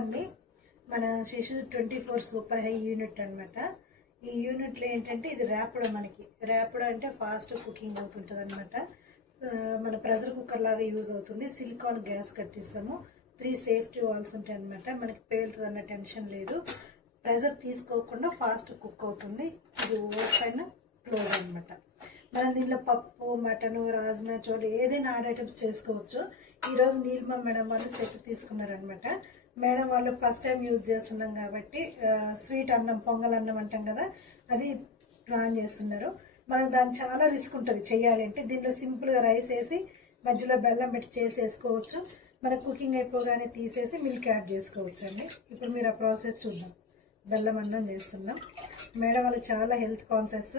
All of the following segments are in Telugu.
అండి మన శిశు 24 సూపర్ హై యూనిట్ అన్నమాట. ఈ యూనిట్లో ఏంటంటే ఇది ర్యాపిడో, మనకి ర్యాపిడో అంటే ఫాస్ట్ కుకింగ్ అవుతుంటుంది అనమాట. మన ప్రెషర్ కుక్కర్ లాగా యూజ్ అవుతుంది. సిలికాన్ గ్యాస్ కట్టిస్తాము. 3 సేఫ్టీ వాల్స్ ఉంటాయి అనమాట. మనకి పేలుతుంది అన్న టెన్షన్ లేదు. ప్రెషర్ తీసుకోకుండా ఫాస్ట్ కుక్ అవుతుంది. ఇది ఓపెన్ క్లోజ్ అనమాట. మనం దీనిలో పప్పు, మటన్, రాజ్మా, చోలు ఏదైనా ఆడ్ ఐటమ్స్ చేసుకోవచ్చు. ఈరోజు నీలిమ మేడం వాళ్ళు సెట్ తీసుకున్నారనమాట. మేడం వాళ్ళు ఫస్ట్ టైం యూజ్ చేస్తున్నాం కాబట్టి స్వీట్ అన్నం, పొంగల్ అన్నం అంటాం కదా, అది ప్లాన్ చేస్తున్నారు. మనకు దానికి చాలా రిస్క్ ఉంటుంది చేయాలి అంటే. దీంట్లో సింపుల్గా రైస్ వేసి మధ్యలో బెల్లం పెట్టి చేసేసుకోవచ్చు. మనకు కుకింగ్ అయిపోగానే తీసేసి మిల్క్ యాడ్ చేసుకోవచ్చు అండి. ఇప్పుడు మీరు ఆ ప్రాసెస్ చూద్దాం. బెల్లం అన్నం చేస్తున్నాం. మేడం వాళ్ళు చాలా హెల్త్ కాన్షియస్.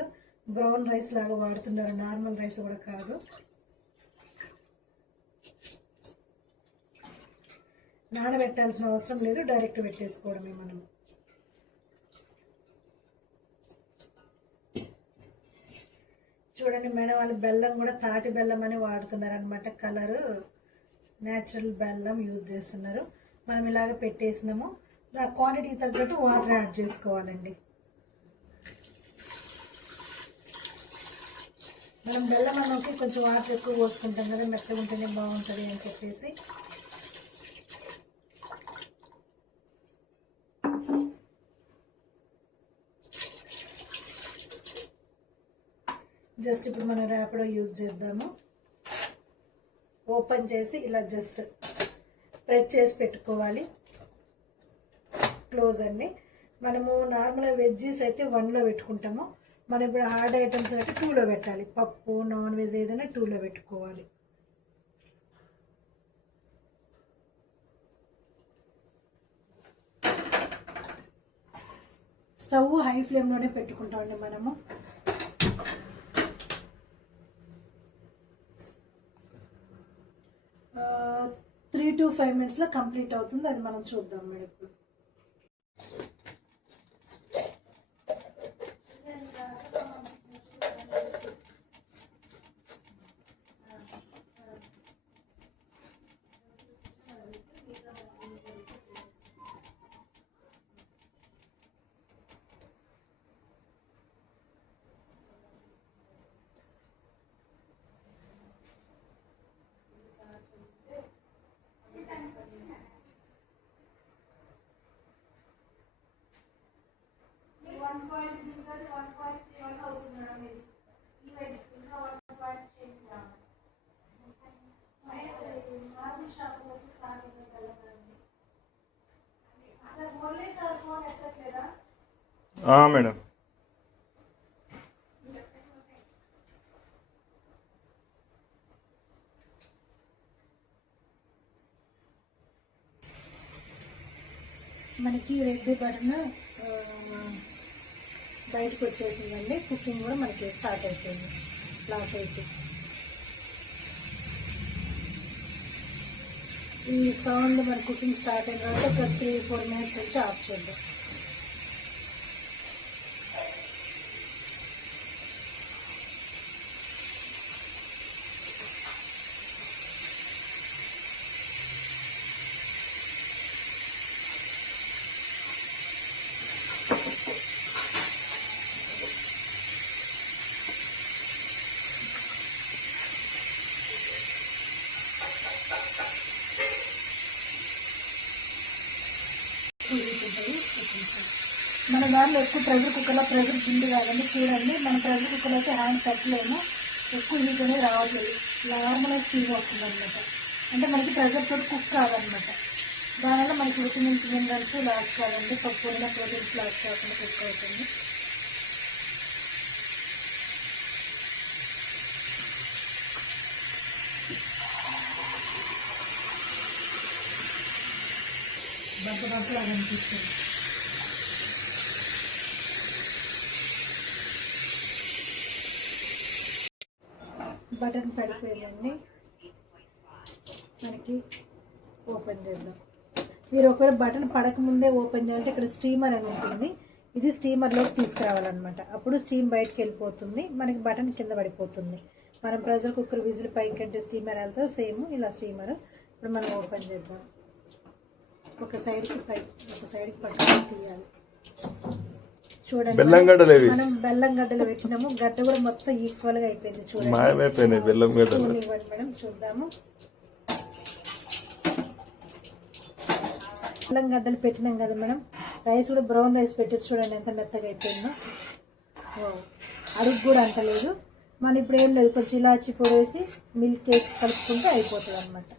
బ్రౌన్ రైస్ లాగా వాడుతున్నారు, నార్మల్ రైస్ కూడా కాదు. నానబెట్టాల్సిన అవసరం లేదు, డైరెక్ట్ పెట్టేసుకోవడమే మనం. చూడండి మేడం వాళ్ళు బెల్లం కూడా తాటి బెల్లం అని వాడుతున్నారు అనమాట. కలరు న్యాచురల్ బెల్లం యూజ్ చేస్తున్నారు. మనం ఇలాగ పెట్టేసినాము. ఆ క్వాంటిటీకి తగ్గట్టు వాటర్ యాడ్ చేసుకోవాలండి. మనం బెల్లం అన్నకి కొంచెం వాటర్ ఎక్కువ పోసుకుంటాం కదా, మెత్తగా ఉంటేనే బాగుంటుంది అని చెప్పేసి. జస్ట్ ఇప్పుడు మనం ర్యాపిడో యూజ్ చేద్దాము. ఓపెన్ చేసి ఇలా జస్ట్ ప్రెస్ చేసి పెట్టుకోవాలి. క్లోజ్ అండి. మనము నార్మల్గా వెజ్జీస్ అయితే 1లో పెట్టుకుంటాము. మనం ఇప్పుడు హార్డ్ ఐటమ్స్ అయితే 2లో పెట్టాలి. పప్పు, నాన్ వెజ్ ఏదైనా 2లో పెట్టుకోవాలి. స్టవ్ హై ఫ్లేమ్లోనే పెట్టుకుంటామండి మనము. ఆ 3 to 5 minutesలో కంప్లీట్ అవుతుంది. అది మనం చూద్దాం మేడం. ఇప్పుడు మేడం మనకి రెడ్ బటన్ బయటకు వచ్చేసిందండి. కుకింగ్ కూడా మనకి స్టార్ట్ అయిపోయింది. లాక్ అయితే ఈ సౌండ్ మన కుకింగ్ స్టార్ట్ అయిన తర్వాత ఒక 3-4 minutes నుంచి ఆఫ్ చేద్దాం. మన దాంట్లో ఎక్కువ ప్రెషర్ కుక్కర్లో ప్రెషర్ కింది కాదండి. చూడండి మన ప్రెషర్ కుక్కర్లో అయితే హ్యాండ్ పెట్టలేము, ఎక్కువ హీట్ అనేది రావట్లేదు. నార్మల్గా స్టీమ్ వస్తుంది అనమాట. అంటే మనకి ప్రెషర్ తోటి కుక్ కాదనమాట. దానివల్ల మనకి విటమిన్స్, మినరల్స్ లాస్ కాదండి. పప్పు ఉన్న ప్రోటీన్స్ లాస్ కాకుండా కుక్ అవుతుంది. బంపలు లాగా అనిపిస్తుంది. బటన్ పడిపోయిందండి. మనకి ఓపెన్ చేద్దాం. మీరు ఒకవేళ బటన్ పడకముందే ఓపెన్ చేయాలంటే ఇక్కడ స్టీమర్ అని ఉంటుంది. ఇది స్టీమర్లోకి తీసుకురావాలన్నమాట. అప్పుడు స్టీమ్ బయటకు వెళ్ళిపోతుంది, మనకి బటన్ కింద పడిపోతుంది. మనం ప్రెషర్ కుక్కర్ విజిల్ పైకి అంటే స్టీమర్ వెళ్తే సేమ్ ఇలా స్టీమర్. ఇప్పుడు మనం ఓపెన్ చేద్దాం. ఒక సైడ్కి పట్టుకొని తీయాలి. చూడండి బెల్లం గడ్డలు ఇవి. మనం బెల్లం గడ్డలు పెట్టినాము, గడ్డ కూడా మొత్తం ఈక్వల్ గా అయిపోయింది. చూడండి మాయమైపోయినాయి బెల్లం గడ్డలు. ఇవ్వండి మేడం చూద్దాము. బెల్లం గడ్డలు పెట్టినాం కదా మేడం, రైస్ కూడా బ్రౌన్ రైస్ పెట్టి చూడండి ఎంత మెత్తగా అయిపోయిందో. అడుగు కూడా అంత లేదు. మనం ఇప్పుడు ఏం లేదు, కొంచెం ఇలాచి పొడి వేసి మిల్క్ వేసి కలుపుకుంటే అయిపోతుంది అన్నమాట.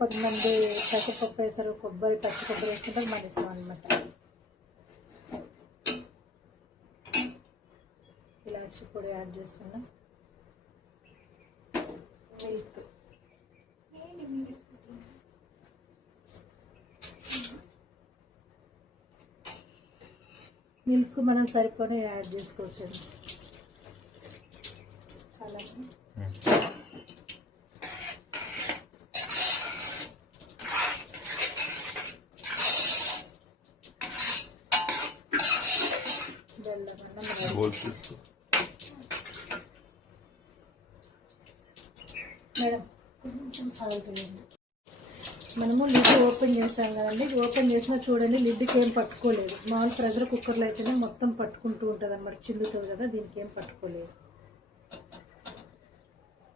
కొంతమంది పచ్చిపప్పు వేస్తారు, పచ్చి కొబ్బరి వేసుకుంటారు, మన ఇష్టం అనమాట. ఇలాచి పొడి యాడ్ చేస్తున్నా. మిల్క్ మనం సరిపోనే యాడ్ చేసుకోవచ్చు. చాలా మేడం కొంచెం సాల్ట్ వేయండి. మనము లిడ్ ఓపెన్ చేసాం కదండి, ఓపెన్ చేసినా చూడండి లిడ్కి ఏం పట్టుకోలేదు. మామూలు ప్రెషర్ కుక్కర్లో అయితేనే మొత్తం పట్టుకుంటూ ఉంటుంది అన్నమాట, చిందుతుంది కదా, దీనికి ఏం పట్టుకోలేదు.